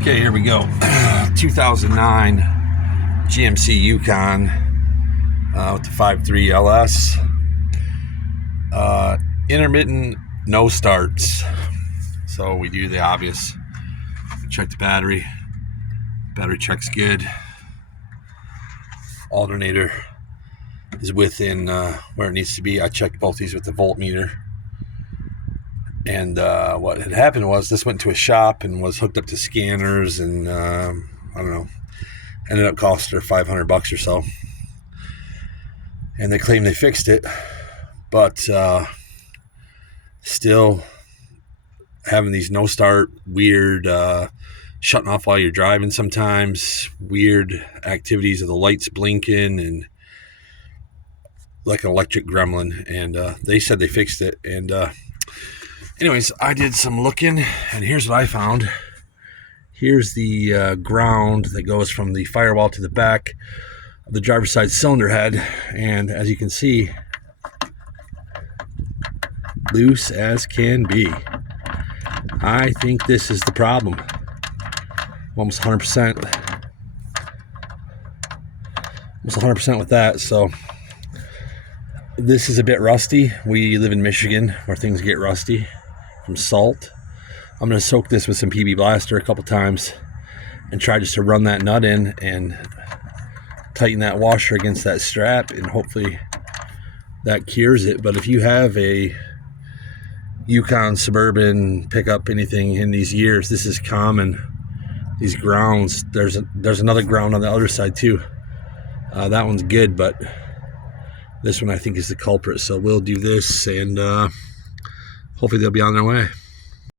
Okay, here we go. 2009 GMC Yukon with the 5.3 LS. Intermittent no starts. So we do the obvious. Check the battery. Battery check's good. Alternator is within where it needs to be. I checked both these with the voltmeter. And what had happened was this went to a shop and was hooked up to scanners, and I don't know, ended up costing her $500 or so. And they claim they fixed it, but still having these no start, weird shutting off while you're driving sometimes, weird activities of the lights blinking and like an electric gremlin. And they said they fixed it. And anyways, I did some looking, and here's what I found. Here's the ground that goes from the firewall to the back of the driver's side cylinder head, and as you can see, loose as can be. I think this is the problem. Almost 100%. Almost 100% with that, so this is a bit rusty. We live in Michigan where things get rusty from salt. I'm going to soak this with some PB Blaster a couple times and try just to run that nut in and tighten that washer against that strap, and hopefully that cures it. But if you have a Yukon, Suburban, pickup, anything in these years, this is common. These grounds, there's another ground on the other side too. That one's good, but this one I think is the culprit. So we'll do this, and hopefully they'll be on their way.